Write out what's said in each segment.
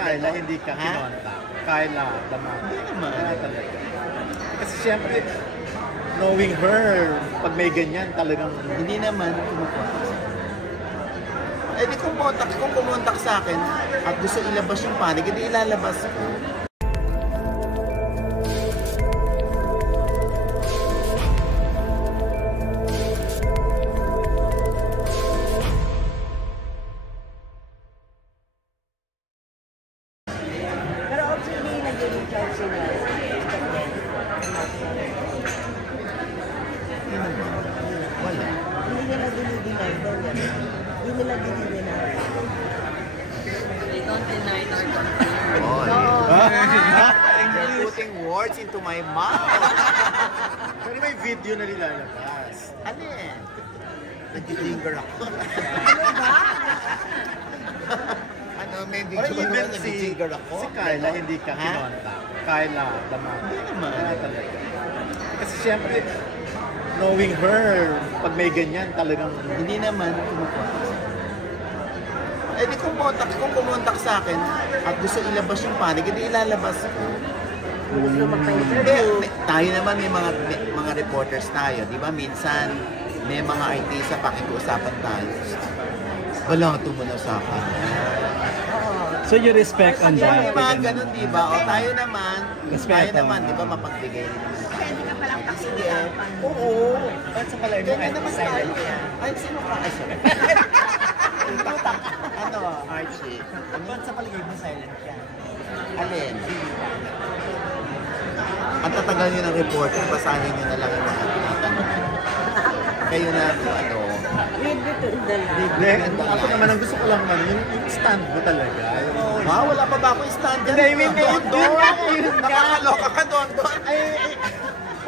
Carla, hindi ka kinontak. Carla, Damang. Hindi naman. Wala talaga. Kasi syempre, knowing her, pag may ganyan, talagang... Hindi naman kumukontak. Eh di kung kumontak sa akin at gusto ilabas yung panig, hindi ilalabas ko. Pero actually, nag-reach out sila. Wala. Hindi nila dinideny daw yan. Hindi nila dinideny. They don't deny nor confirm. You're putting words into my mouth. Pero may video na nilalabas. Alin? Nag-linger ako. Ano, may Or video even na nag-linger ako? si Carla, hindi ka kinontak. Carla, Damang. Hindi naman. Wala talaga. Kasi syempre, knowing her, pag may ganyan, talagang... Hindi naman kumukontak. Eh di kung kumontak sa akin at gusto ilabas yung panig, hindi ilalabas ko. Gusto magpa-interview. Tayo naman may mga reporters tayo, di ba? Minsan may mga artista pakikiusapan tayo. Wala ito mo na sa akin. So you respect on May that? mga ganun, di ba? O tayo naman, Respeto. di ba, mapagbigay. Pwede ka palang Sige. pagsikapan. Oo. Ba't sa palay mo Ganyan naman tayo. Ay, sino ka? Ay, sorry. Ano? Archie. Ba't sa palagay mo silent ka? Alin? Ang tatagal nyo ng reporter, basahin nyo na lang yung mga tinatanong. Kayo na, ano, Read between the lines. Hindi, ako naman, ang gusto ko lang man, yung stand mo talaga. ha? Wala pa ba ako stand dyan? Hindi, I mean, yun nga. Nakakaloka ka doon.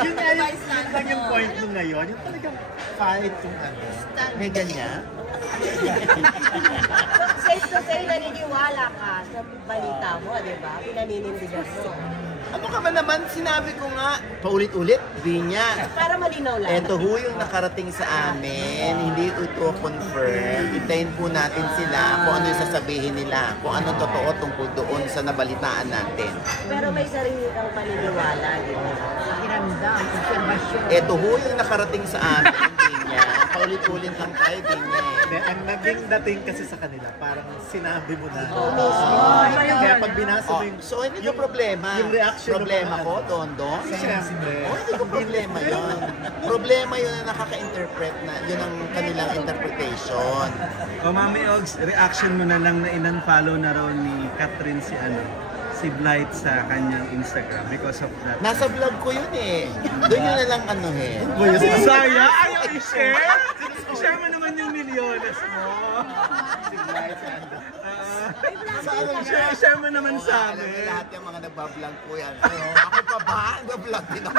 Yun nga, yun lang yung point mo ngayon. Yung talagang fight yung ano. May ganyan? Safe to say, naniniwala ka sa balita mo, di ba? Pinaninindigan mo. Ano ka ba naman? Sinabi ko nga, paulit-ulit, di niya. Para malinaw lang. Ito ho yung nakarating sa amin, hindi ito confirm. Hintayin po natin sila kung ano yung sasabihin nila, kung ano totoo tungkol doon sa nabalitaan natin. Pero may sarili kang paniniwala, di ba? Pakiramdam, observasyon. Ito ho yung nakarating sa amin, di niya. Paulit-ulit lang tayo, di niya eh. Hindi, ang naging dating kasi sa kanila, parang sinabi mo na. Kaya Kaya pag binasa mo Oh, yung... so hindi ko problema. yung reaction problema ng mga ko, ano. Tondo. Siyempre. Oh, hindi ko problema yun. Problema yun na nakaka-interpret na, yun ang kanilang interpretation. O Mami Ogs, reaction mo na lang na in-unfollow na raw ni Catherine si Blight sa kanyang Instagram because of that. Nasa vlog ko yun eh. Doon yun na lang anuhin. Saya! Ayaw i-share? I-share mo naman yung milyones mo. I-share mo naman sa Alam niyo, amin. lahat yung mga nagbablog ko yan. Ako pa ba? Nagbablog din ako.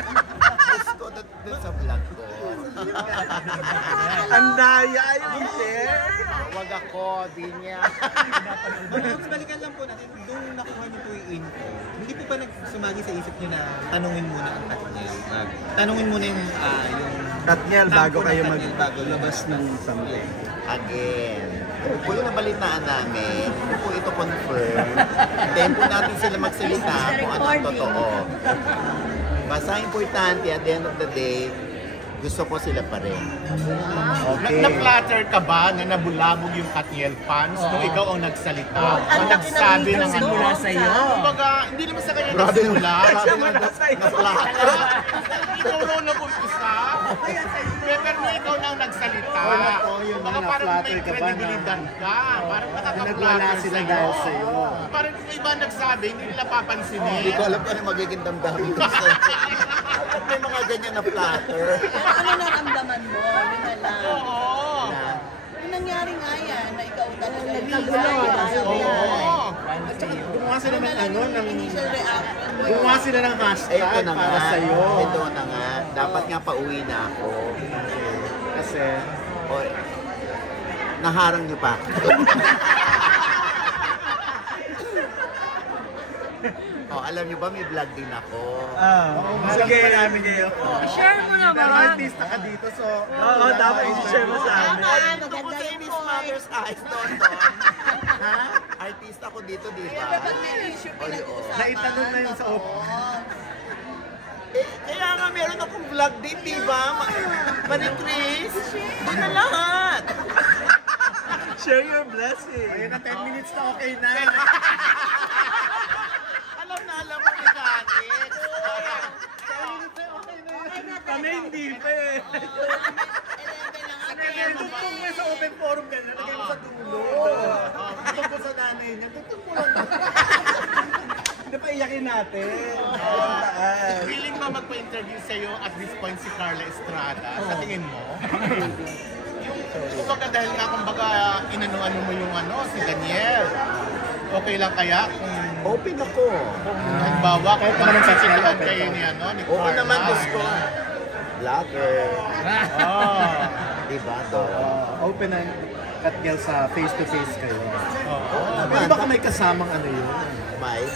Post ko doon sa vlog ko. Ang daya, ayaw i-share. Huwag ako, di niya. Balikan lang po natin, nung nakuha niyo po yung info, hindi po ba nagsumagi sa isip niyo na tanungin muna ang Katniel? Tanungin muna yung Katniel, bago Tampo ng kayo Katniel, bago maglabas ng something. Again, kung po yung nabalitaan namin, kung po ito confirm, then po natin sila magsalita kung ano ang totoo. Basta importante, at the end of the day, gusto ko sila pa rin. Okay. Na-flatter ka ba na nabulabog yung Katniel fans nung ikaw ang nagsalita? Ang laki ng Nagsabi ng haters ano? mula sa'yo. Kumbaga, hindi naman sa kanya Grabe nagsimula. Na-flatter. Ikaw raw nag-umpisa. Pero ikaw na ang nagsalita. Yun Baka na, parang na-flatter may ka ba na? credibilidad ka. Parang Na nagwala nakaka-flatter sila sa'yo. dahil sa'yo. Parang kung iba nagsabi, hindi nila papansinin. Hindi ko alam kung ano magiging damdamin ko sa may mga ganyan na flatter. Ano naramdaman mo? Yun na lang. Oo. Yung nangyari nga yan, na ikaw talaga yung Nagkagulo, sabi yan. Oo. At saka gumawa sila ng ano, ng... initial reaction mo. Gumawa sila ng Ito hashtag na para nga. sa'yo. Ito na nga. Dapat nga pauwi na ako. Kasi... O, naharang niyo pa ako. alam niyo ba may vlog din ako. Sige, sige. Share mo Pero naman. artista ka dito, so... Oo, dapat i-share mo sa amin. Ay, ito ko sa Miss Mother's Eyes, Don. Ha? Artista ko dito, di ba? Siyempre, pag may issue, pinag-uusapan. Naitanong na yun sa Oo. Eh, kaya nga meron akong vlog din, di ba? Marie-Chris, doon na lahat. Share your blessing. Ayun na, 10 minutes na okay na. Alam mo ni Janet. Kami hindi pa eh. 11 na nga. Kaya Tugtog mo sa open forum ka na, lagay mo sa dulo. Tugtog mo sa nanay niya, tugtog mo lang. Hindi pa iyakin natin. Feeling mo magpa-interview sa'yo at this point si Carla Estrada? Sa tingin mo? Kumbaga dahil nga kumbaga inano-ano mo yung si Daniel. Okay lang kaya kung Open ako. halimbawa kahit naman sasabihan kayo ni ni Carla? Oo naman, gusto. Vlogger. Diba to? Open na Katniel sa face-to-face kayo. Oo Pwede ba ka may kasamang ano yun? Mike?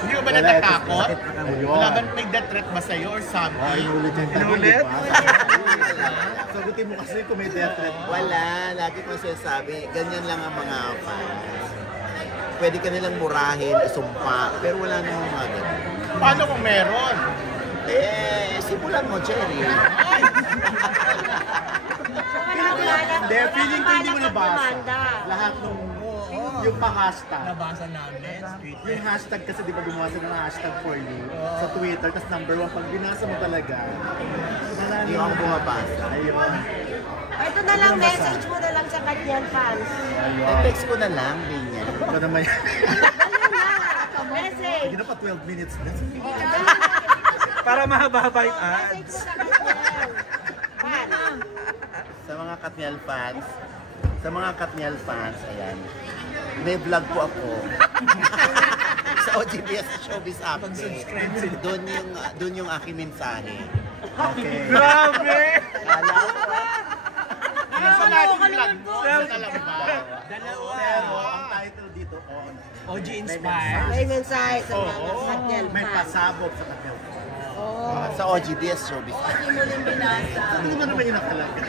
Hindi mo ba natatakot? Ayun. Wala ba may death threat ba sa'yo or something? Inulit yung tanong, Inulit? diba? Sagutin mo kasi kung may death threat. Wala. Lagi ko sinasabi, ganyan lang ang mga fans. Pwede ka nilang murahin, isumpa, pero wala namang mga ganun. Paano kung meron? Eh, simulan mo, Cherry. Hindi, feeling ko hindi mo nabasa. Lahat nung yung pa-hashtag. Nabasa namin. Yung hashtag kasi di ba gumawa sila ng hashtag for you sa Twitter, tapos number 1, pag binasa mo talaga, Hindi ako bumabasa. ayun. Ito na lang, message mo na lang sa Katniel fans. Text ko na lang, ganyan. Ito naman yan. Message. Hindi na pa 12 minutes na. Para mahaba-haba yung Message ads. mo sa Katniel. Fans. Sa mga Katniel fans, ayan. May vlog po ako. Sa OGBS Showbiz Update. Doon yung aking mensahe. Okay. Grabe! Kala ko, Nasa natin vlog mo? Self- Alam ba? Pero ang title dito, OG Inspire. May mensahe sa mga Katniel May fans. pasabog sa Katniel. sa OGBS Showbiz Update. Hindi mo rin binasa. Ano naman yung nakalagay?